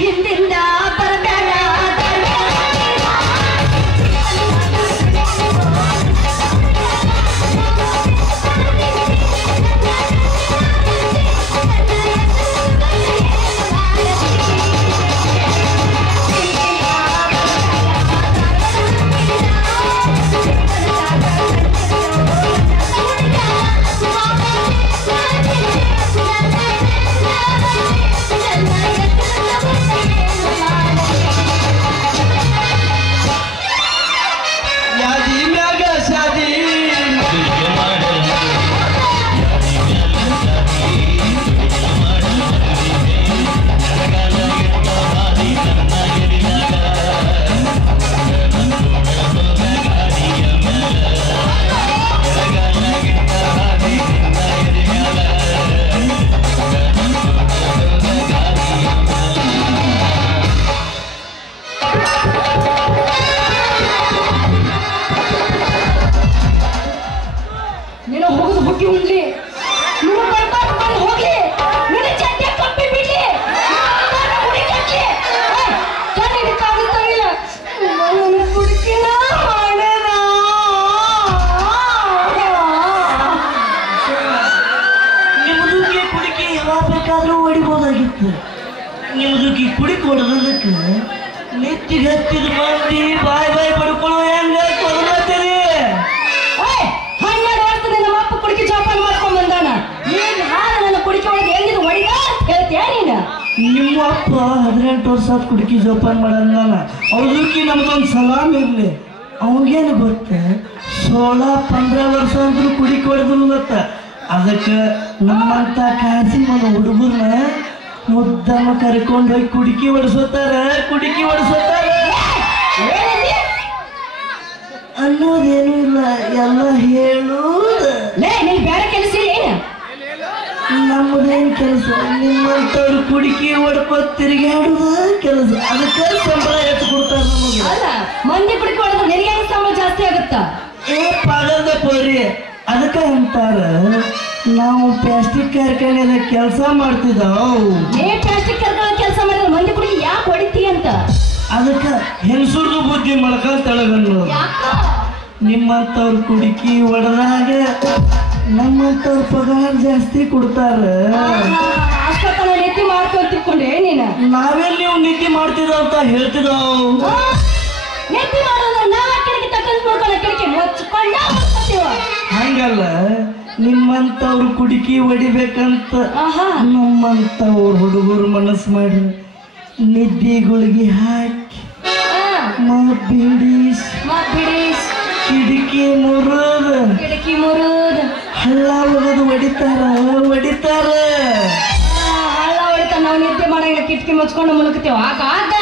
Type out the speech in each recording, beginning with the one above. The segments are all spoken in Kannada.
ಹಿಂದಿಂದ ಬರಬೇಡ ನಿಮ್ದು ಕುಡಿ ಕೊಡೋದಕ್ಕೆ ನೆತ್ತಿಗೆ ಹತ್ತಿದ ಮಂದಿ ಬಾಯ್ ಬಾಯ್ ಪಡ್ಕೊಳ್ಳೋ ಹೆಂಗ ಕೊಡ್ತೀರಿ ಹನ್ನೆರಡು ವರ್ಷದ ನಮ್ಮ ಅಪ್ಪ ಕುಡಿಕೆ ಜೋಪಾನ ಮಾಡ್ಕೊಂಡ್ ಬಂದಾನ ನೀನ್ ಹಾಲು ನನ್ನ ಕುಡಿಕೆ ಒಳಗೆ ಹೆಂಗಿದ್ ಹೊಡಿದ ಹೇಳ್ತೀಯ ನೀನು ನಿಮ್ಮ ಅಪ್ಪ 18 ವರ್ಷ ಕುಡಿಕೆ ಜೋಪಾನ ಮಾಡಂದಾನ ಅವ್ರದಕ್ಕೆ ನಮ್ದೊಂದು ಸಲಾಮ್ ಇರ್ಲಿ ಅವನಿಗೇನು ಗೊತ್ತ 16-15 ವರ್ಷ ಅಂದ್ರೂ ಕುಡಿಕೆ ಹೊಡೆದ್ರು ಗೊತ್ತ ಅದಕ್ಕೆ ನಮ್ಮಂತ ಕಾಸಿ ಮನ ಹುಡುಗರನ್ನ ಮುದ್ದಮ್ಮ ಕರ್ಕೊಂಡು ಹೋಗಿ ಕುಡಿಕೆ ಹೊಡ್ಸೋತಾರ ಅನ್ನೋದೇನು ಇಲ್ಲ ಎಲ್ಲ ಹೇಳುವುದು ಬೇರೆ ಕೆಲಸ ಏನು ನಮ್ಮದೇನು ಕೆಲಸ ನಿಮ್ಮಂತವ್ರು ಕುಡಿಕೆ ಹೊಡ್ಕೋ ತಿರುಗಾಡುದ ಕೆಲಸ ಅದಕ್ಕೆ ಸಂಬಳ ಹೆಚ್ಚು ಕೊಡ್ತಾರ ನಮಗೆ ಅಲ್ಲ ಮಂದಿ ಕುಡಿಕೆ ಹೊಡೆದ್ರೆ ನಿನಗೆ ಸಂಬಳ ಜಾಸ್ತಿ ಆಗುತ್ತ ಪಾಗದ ಪೋರಿ ಅದಕ್ಕೆ ಅಂತಾರ ನಾವು ಪ್ಲಾಸ್ಟಿಕ್ ಕಾರ್ಖಾನೆದ ಕೆಲಸ ಮಾಡ್ತಿದ್ದಾವ್ ಪ್ಲಾಸ್ಟಿಕ್ ಕಾರ್ಖಾನೆ ಕೆಲಸ ಮಾಡಿದ್ರೆ ಮಂದಿ ಕುಡಿಕೆ ಯಾಕೆ ಹೊಡಿತಿ ಅಂತ ಅದಕ್ಕೆ ಹೆಂಗಸೂರ್ದು ಬುದ್ಧಿ ಮೊಳಕಾಲ್ ತಳಗನ್ನು ನಿಮ್ಮಂತವ್ರು ಕುಡಿಕಿ ಹೊಡೆದಾಗ ನಮ್ಮಂತವ್ರ ಪಗಾರ ಜಾಸ್ತಿ ಕೊಡ್ತಾರ ಅಷ್ಟೊತ್ತನ ನೀತಿ ಮಾಡ್ಕೊಂತಿಕೊಂಡೆ ನೀನು ನಾವೆಲ್ಲಿ ನೀವು ನೀತಿ ಮಾಡ್ತಿದ್ದ ಅಂತ ಹೇಳ್ತಿದ್ದಾವ್ ನೀತಿ ಮಾಡೋದು ನಾ ಕಿಟಕಿ ತಕ್ಕಂತ ನೋಡ್ಕೊಳ್ಳೋ ಕಿಟಕಿ ಮುಚ್ಕೊಂಡ ಹಂಗಲ್ಲ ನಿಮ್ಮಂತವ್ರು ಕುಡಿಕಿ ಹೊಡಿಬೇಕಂತ ನಮ್ಮಂತವ್ರು ಹುಡುಗರು ಮನಸ್ಸು ಮಾಡಿ ನಿದ್ದೆಗಳಿಗೆ ಹಾಕಿ ಬಿಡಿಸ್ ಕಿಟಕಿ ಮುರಿದು ಹಳ್ಳ ಒಗದು ಹೊಡಿತಾರ ಹಳ್ಳ ಹೊಡಿತಾರ ನಾವು ನಿದ್ದೆ ಮಾಡಂಗ ಕಿಟಕಿ ಮುಚ್ಕೊಂಡು ಮುಳುಗ್ತೇವ ಆಗ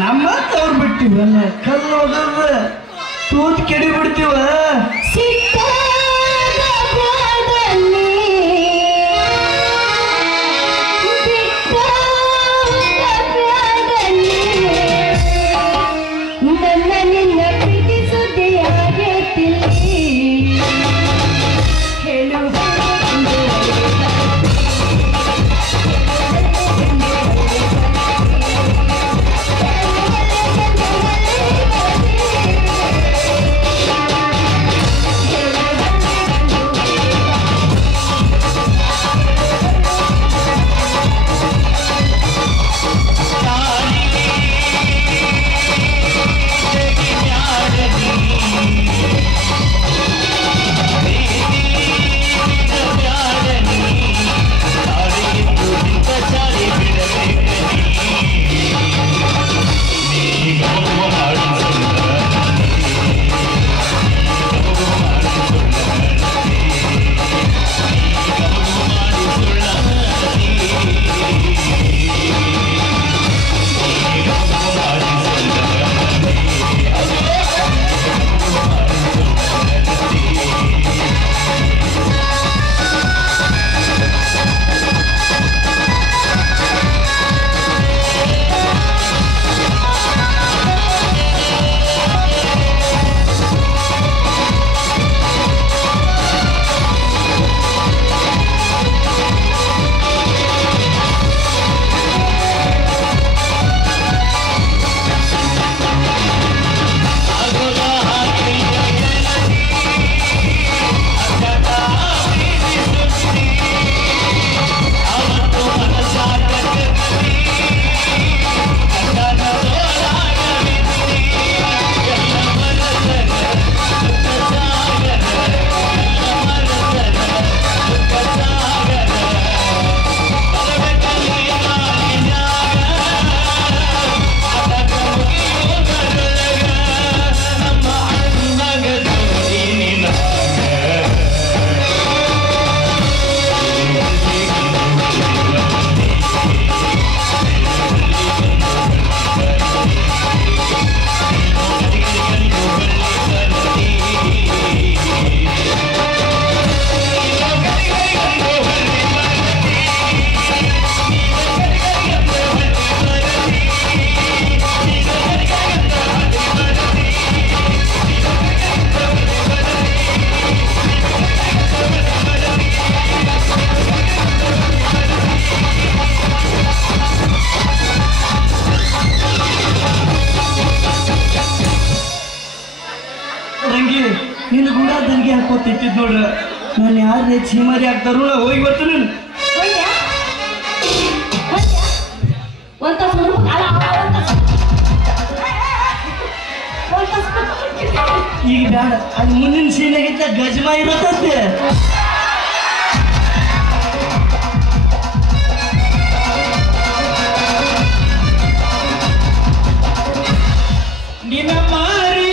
ನಮ್ಮಂತವ್ರು ಬಿಟ್ಟಿವಲ್ಲ ಕಲ್ಲು ಹೋಗದ ತೂತ್ ಕೆಡಿ ಬಿಡ್ತೀವ ಕೂತಿಟ್ಟಿದ್ ನೋಡ್ರ. ನಾನು ಯಾರೇ ಚೀಮಾರಿ ಆಗ್ತಾರೋ ನಾ ಹೋಗಿ ಬರ್ತೀನಿ. ಈಗ ಬೇಡ, ಅದು ಮುಂದಿನ ಸೀನಾಗಿದ್ದ ಗಜಮಾ ಇರತ್ತಂತೆ. ನಿನ್ನ ಮಾರಿ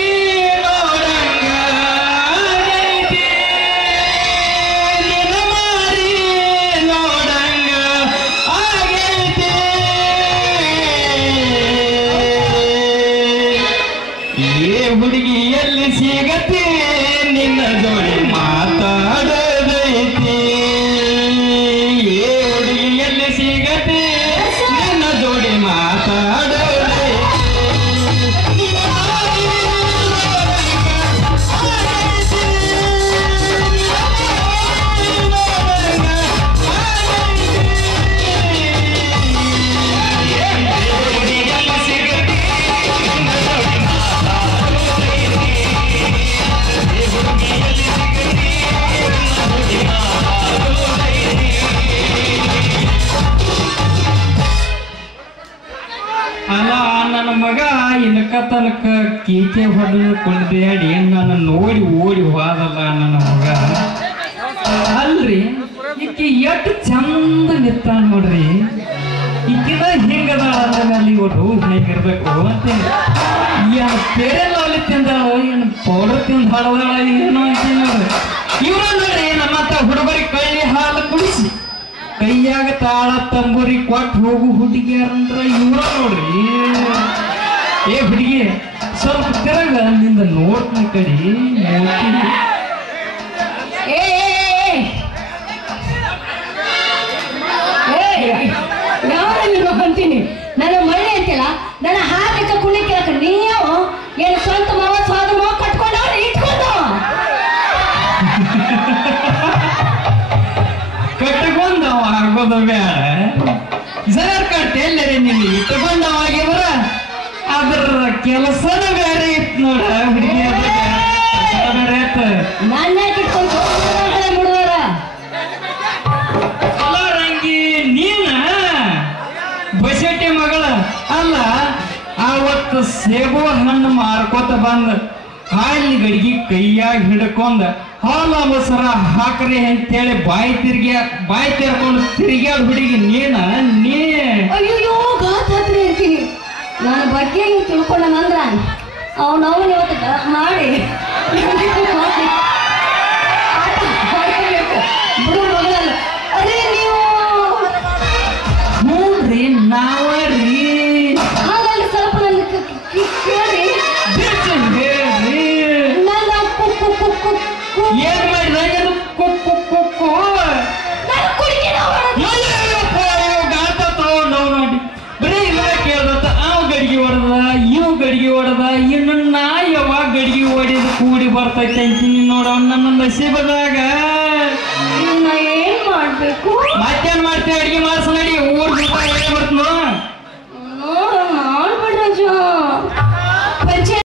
ನೋಡಂಗ ಆಗೈತಿ, ನಿನ್ನ ಮಾರಿ ನೋಡಂಗ ಆಗೈತಿ. ಏ ಹುಡುಗಿ ಎಲ್ಲಿ ಸಿಗತಿ ನಿನ್ನ ಜೋಡಿ ಮಾತಾಡದೈತಿ. ಏ ಹುಡುಗಿ ಎಲ್ಲಿ ಸಿಗತಿ ನಿನ್ನ ಜೋಡಿ ಮಾತಾಡದೈತಿ. ಅಲ್ಲ ನನ್ನ ಮಗ ಇನಕ ತನಕ ಕೀಕೆ ಹೊಡೆದುಕೊಂಡ್ಬೇಡಿ ನನ್ನ ನೋಡಿ ಓಡಿ ಹೋದಲ್ಲ ನನ್ನ ಮಗ. ಅಲ್ರಿ ಈಕಿ ಎಷ್ಟು ಚಂದ ನಿತ್ತಾನ ನೋಡ್ರಿ. ಈಕಿನ ಹಿಂಗದ ಅಲ್ಲಿ ಇವರು ಹೇಗಿರ್ಬೇಕು ಅಂತೇಳಿ. ಏನು ಪೇರೆಲ್ಲ ಅಲ್ಲಿ ತಿಂದಾಳ, ಏನು ಪೌಡರ್ ತಿಂದು ಹಾಡದಾಳ ಏನೋ ಅಂತೀನಿ ನೋಡ್ರಿ. ಇವ್ರ ನೋಡ್ರಿ ನಮ್ಮ ಹುಡುಗರಿಗೆ ಕಳ್ಳಿ ಹಾಲು ಕುಡಿಸಿ ಕೈಯಾಗ ತಾಳ ತಂಬೂರಿ ಕೊಟ್ಟು ಹೋಗು ಹುಡುಗಿಯರಂದ್ರ ಇವ್ರ ನೋಡ್ರಿ. ಏ ಹುಡುಗಿ ಸ್ವಲ್ಪ ತಿರಗ ನಿಂದ ನೋಡ್ತೀನಿ ಕಡಿ ನೋಡ್ತೀನಿ. ಯಾರು ಅಂತೀನಿ ನನ್ನ ಮಳೆ ಅಂತಿಲ್ಲ, ನನ್ನ ಹಾಕ ಕುಳಿ ಕೇಳಕ ನೀವು ಏನು ಸ್ವಂತ ಮಾವ ಸ್ವಾದ ಮಾವ ಕಟ್ಕೊಂಡು ಇಟ್ಕೊಂಡು ಕಟ್ಕೊಂಡವ ಆಗೋದು ಬೇಡ. ಜರ್ ಕಟ್ಟ ಎಲ್ಲರಿ ನಿಮ್ಗೆ ಇಟ್ಕೊಂಡವಾಗಿವರ ಅದ್ರ ಕೆಲಸನ ಬೇರೆ ಇತ್ತು ನೋಡ ಹುಡುಗಿ. ಬೇರೆ ಇತ್ತು ನನ್ನ ಕಿಟ್ಕೊಂಡು ಬಿಡುವರ ರಂಗಿ ನೀನ ಬಸೆಟ್ಟಿ ಮಗಳ ಅಲ್ಲ. ಆವತ್ತು ಸೇಬು ಹಣ್ಣು ಮಾರ್ಕೋತ ಬಂದ ಹಾಲಿನ ಗಡಿಗೆ ಕೈಯಾಗ ಹಿಡ್ಕೊಂಡ ಹಾಲು ಮೊಸರ ಹಾಕ್ರಿ ಅಂತೇಳಿ ಬಾಯಿ ತಿರ್ಕೊಂಡು ತಿರ್ಗ್ಯಾಡ ಹುಡುಗಿ ನೀನ ನೀ. ಅಯ್ಯೋ ಗಾತ್ ಹತ್ರ ಇರ್ತೀನಿ. ನನ್ನ ಬಗ್ಗೆ ನೀವು ತಿಳ್ಕೊಂಡಂದ್ರ ಅವನವನ್ ಇವತ್ತು ಮಾಡಿ ಬಿಡು ಮಗಳಲ್ಲ. ಅದೇ ನೀವು ಹ್ಞೂನ್ರಿ ನಾವರಿ. ಹಾಗಾಗಿ ಸ್ವಲ್ಪ ನನ್ನ ಕೇಳಿ ನನ್ನ ಏನ್ ಮಾಡಿದ ಕುಕ್ಕು ಕುಕ್ಕು ಗಾತ ತಗೊಂಡವ್ ನೋಡಿ ಬರೀ ಇಲ್ಲ ಕೇಳ್ದತ್ತ. ಅವ್ ಗಡಿಗೆ ಹೊಡೆದ ಇವ್ ಗಡಿಗೆ ಹೊಡೆದ, ಇನ್ನು ನಾ ಯಾವಾಗ ಗಡಿಗೆ ಹೊಡೆದು ಕೂಡಿ ಬರ್ತೈತೆ ಅಂತೀನಿ ನೋಡವ್ ನನ್ನ ನಸೀಬದಾಗ. ಏನ್ ಮಾಡ್ಬೇಕು? ಮತ್ತೇನ್ ಮಾಡ್ತೇವೆ ಅಡಿಗೆ ಮಾಡ್ಸ ನಡಿ ಊರ್